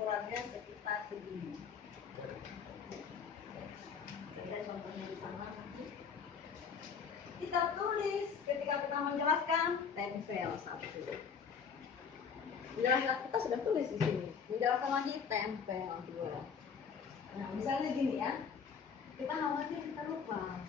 ukurannya sekitar segini. Ada contohnya di sana nanti. Kita tulis ketika kita menjelaskan, tempel 1. Menjelaskan kita sudah tulis di sini. Menjelaskan lagi tempel 2. Nah, misalnya gini ya. Kita khawatir kita lupa.